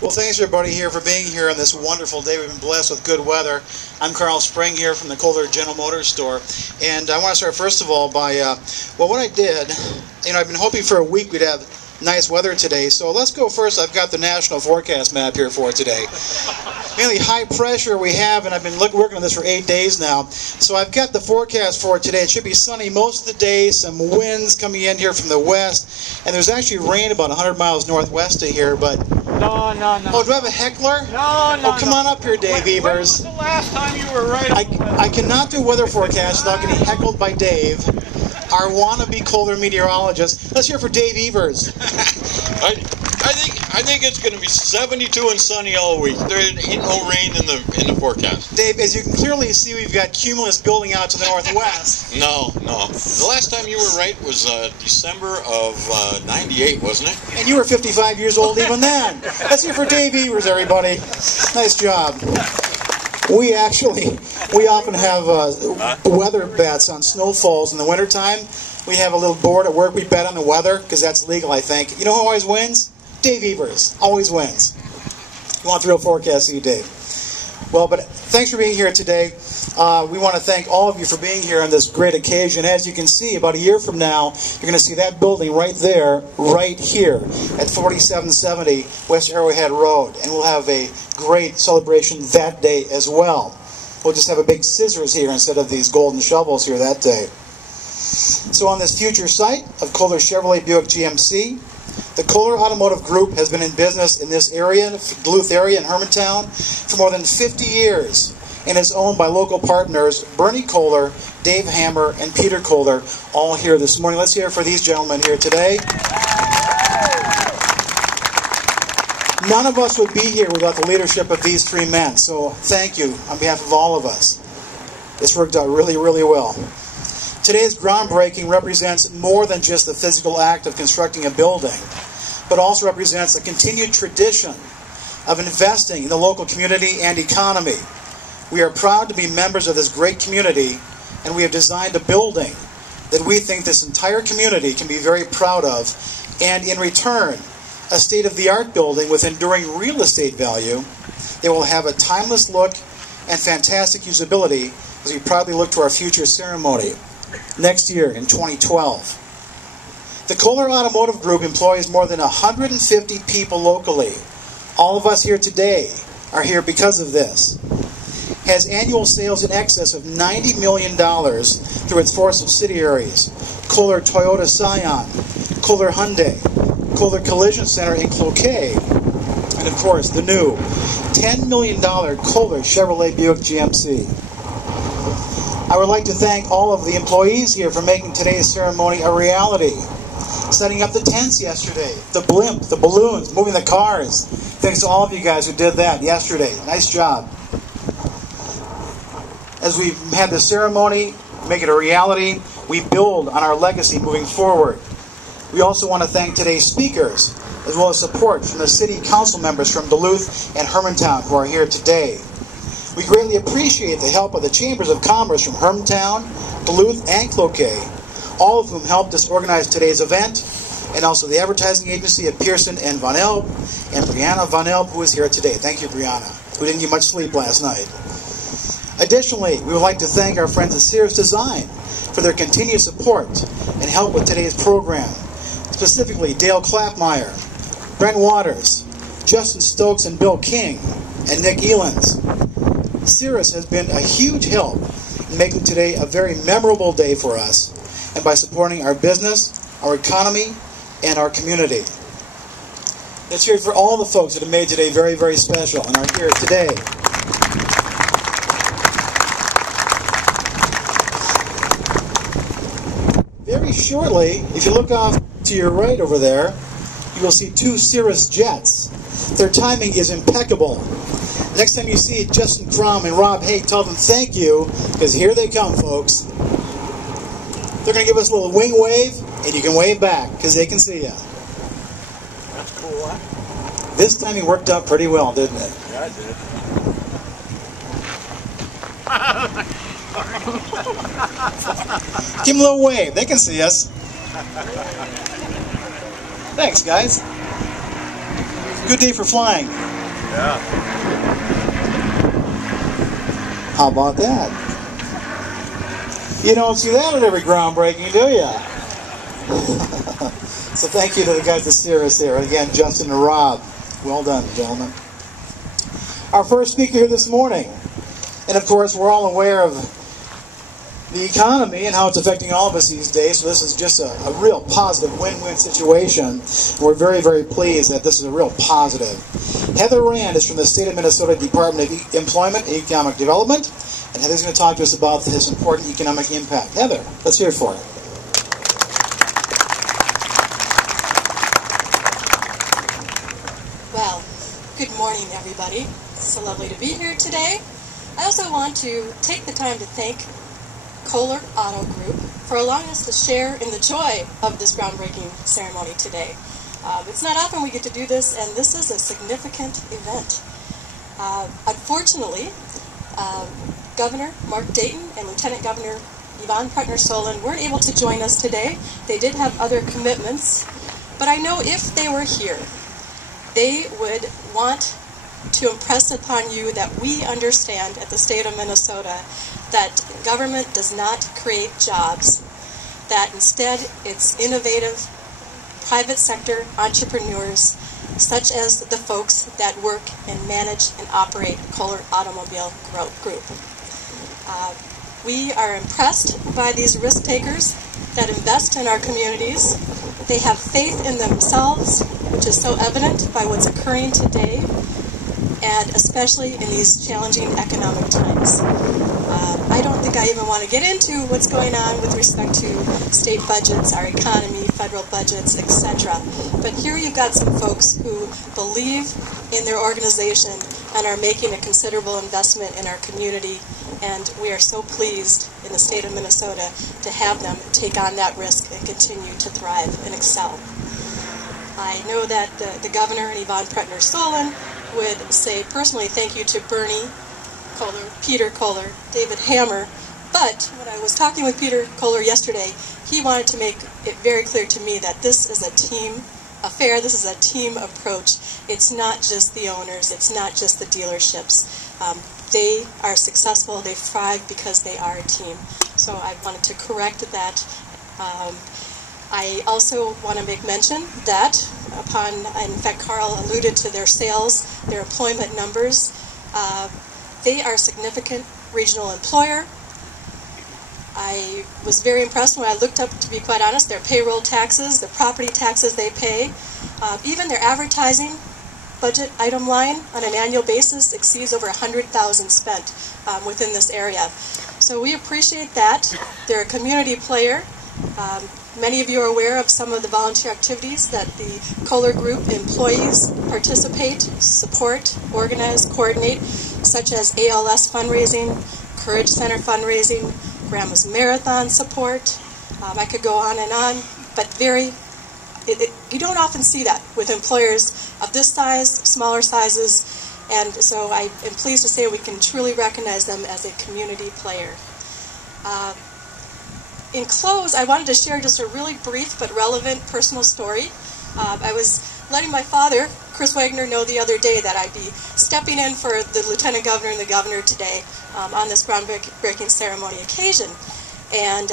Well, thanks everybody here for being here on this wonderful day. We've been blessed with good weather. I'm Karl Spring here from the Kolar General Motors store, and I want to start first of all by, well, what I did, I've been hoping for a week we'd have nice weather today, so let's go first. I've got the national forecast map here for today. Mainly high pressure we have, and I've been working on this for 8 days now. So I've got the forecast for today. It should be sunny most of the day, some winds coming in here from the west, and there's actually rain about 100 miles northwest of here, but... No. Oh, do I have a heckler? No. Oh, come on up here, Dave Evers. When was the last time you were right? I cannot do weather forecasts without getting heckled by Dave, our wannabe Kolar meteorologist. Let's hear for Dave Evers. I think it's going to be 72 and sunny all week. There ain't no rain in the forecast. Dave, as you can clearly see, we've got cumulus building out to the northwest. No. The last time you were right was December of '98, wasn't it? And you were 55 years old even then. Let's hear for Dave Evers, everybody. Nice job. We often have weather bets on snowfalls in the wintertime. We have a little board at work. We bet on the weather because that's legal, I think. You know who always wins? Dave Evers. Always wins. You want the real forecast, see you, Dave. Well, but thanks for being here today. We want to thank all of you for being here on this great occasion. As you can see, about a year from now, you're going to see that building right there, right here, at 4770 West Arrowhead Road. And we'll have a great celebration that day as well. We'll just have a big scissors here instead of these golden shovels here that day. So on this future site of Kolar Chevrolet Buick GMC, the Kolar Automotive Group has been in business in this area, Duluth area in Hermantown, for more than 50 years and is owned by local partners Bernie Kolar, Dave Hammer, and Peter Kolar, all here this morning. Let's hear for these gentlemen here today. None of us would be here without the leadership of these three men, so thank you on behalf of all of us. This worked out really, really well. Today's groundbreaking represents more than just the physical act of constructing a building, but also represents a continued tradition of investing in the local community and economy. We are proud to be members of this great community, and we have designed a building that we think this entire community can be very proud of, and in return, a state-of-the-art building with enduring real estate value that will have a timeless look and fantastic usability as we proudly look to our future ceremony next year in 2012. The Kolar Automotive Group employs more than 150 people locally. All of us here today are here because of this. Has annual sales in excess of $90 million through its 4 subsidiaries: Kolar Toyota Scion, Kolar Hyundai, Kolar Collision Center in Cloquet, and of course the new $10 million Kolar Chevrolet Buick GMC. I would like to thank all of the employees here for making today's ceremony a reality. Setting up the tents yesterday, the blimp, the balloons, moving the cars. Thanks to all of you guys who did that yesterday. Nice job. As we had the ceremony, make it a reality, we build on our legacy moving forward. We also want to thank today's speakers, as well as support from the city council members from Duluth and Hermantown who are here today. We greatly appreciate the help of the Chambers of Commerce from Hermantown, Duluth, and Cloquet, all of whom helped us organize today's event, and also the advertising agency of Pearson and Von Elb, and Brianna Von Elb, who is here today. Thank you, Brianna, who didn't get much sleep last night. Additionally, we would like to thank our friends at Sears Design for their continued support and help with today's program, specifically Dale Clapmeyer, Brent Waters, Justin Stokes and Bill King, and Nick Elans. Cirrus has been a huge help in making today a very memorable day for us, and by supporting our business, our economy, and our community. Let's hear it for all the folks that have made today very, very special and are here today. Very shortly, if you look off to your right over there, you will see 2 Cirrus jets. Their timing is impeccable. Next time you see Justin Crum and Rob Haig, tell them thank you, because here they come, folks. They're going to give us a little wing wave, and you can wave back, because they can see you. That's cool, huh? This time it worked out pretty well, didn't it? Yeah, it did. Give them a little wave. They can see us. Thanks, guys. Good day for flying. Yeah. How about that? You don't see that at every groundbreaking, do you? So thank you to the guys that steer us here. Again, Justin and Rob. Well done, gentlemen. Our first speaker here this morning. And of course, we're all aware of the economy and how it's affecting all of us these days. So this is just a real positive win-win situation. We're very, very pleased that this is a real positive. Heather Rand is from the State of Minnesota Department of Employment and Economic Development. And Heather's going to talk to us about this important economic impact. Heather, let's hear it for her. Well, good morning, everybody. It's so lovely to be here today. I also want to take the time to thank Kolar Auto Group for allowing us to share in the joy of this groundbreaking ceremony today. It's not often we get to do this, and this is a significant event. Unfortunately, Governor Mark Dayton and Lieutenant Governor Yvonne Prettner-Solon weren't able to join us today. They did have other commitments, but I know if they were here, they would want to impress upon you that we understand at the state of Minnesota that government does not create jobs, that instead it's innovative private sector entrepreneurs such as the folks that work and manage and operate Kolar Automobile Group. We are impressed by these risk takers that invest in our communities. They have faith in themselves, which is so evident by what's occurring today, and especially in these challenging economic times. I don't think I even want to get into what's going on with respect to state budgets, our economy, federal budgets, etc. But here you've got some folks who believe in their organization and are making a considerable investment in our community, and we are so pleased in the state of Minnesota to have them take on that risk and continue to thrive and excel. I know that the governor and Yvonne Prettner-Solon would say personally thank you to Bernie Kolar, Peter Kolar, David Hammer, but when I was talking with Peter Kolar yesterday, he wanted to make it very clear to me that this is a team affair, this is a team approach. It's not just the owners, it's not just the dealerships. They are successful, they thrive because they are a team. So I wanted to correct that. I also want to make mention that in fact Karl alluded to their sales, their employment numbers. They are a significant regional employer. I was very impressed when I looked up, to be quite honest, their payroll taxes, the property taxes they pay. Even their advertising budget item line on an annual basis exceeds over $100,000 spent within this area. So we appreciate that. They're a community player. Many of you are aware of some of the volunteer activities that the Kolar Group employees participate, support, organize, coordinate, such as ALS fundraising, Courage Center fundraising, Grandma's Marathon support. I could go on and on, but you don't often see that with employers of this size, smaller sizes, and so I am pleased to say we can truly recognize them as a community player. In close, I wanted to share just a really brief but relevant personal story. I was letting my father, Chris Wagner, know the other day that I'd be stepping in for the Lieutenant Governor and the Governor today on this groundbreaking ceremony occasion. And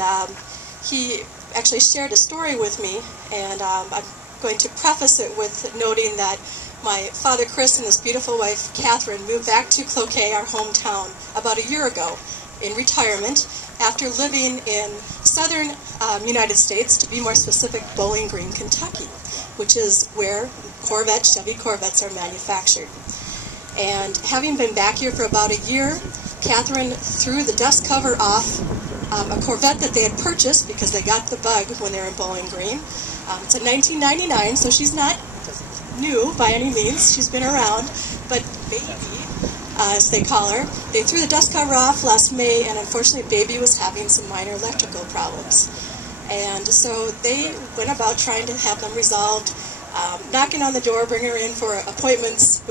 he actually shared a story with me, and I'm going to preface it with noting that my father, Chris, and his beautiful wife, Catherine, moved back to Cloquet, our hometown, about a year ago in retirement after living in southern United States, to be more specific, Bowling Green, Kentucky, which is where Chevy Corvettes are manufactured. And having been back here for about a year, Catherine threw the dust cover off a Corvette that they had purchased because they got the bug when they were in Bowling Green. It's a 1999, so she's not new by any means. She's been around, but baby, as they call her, they threw the dust cover off last May, and unfortunately baby was having some minor electrical problems. And so they went about trying to have them resolved, knocking on the door, bringing her in for appointments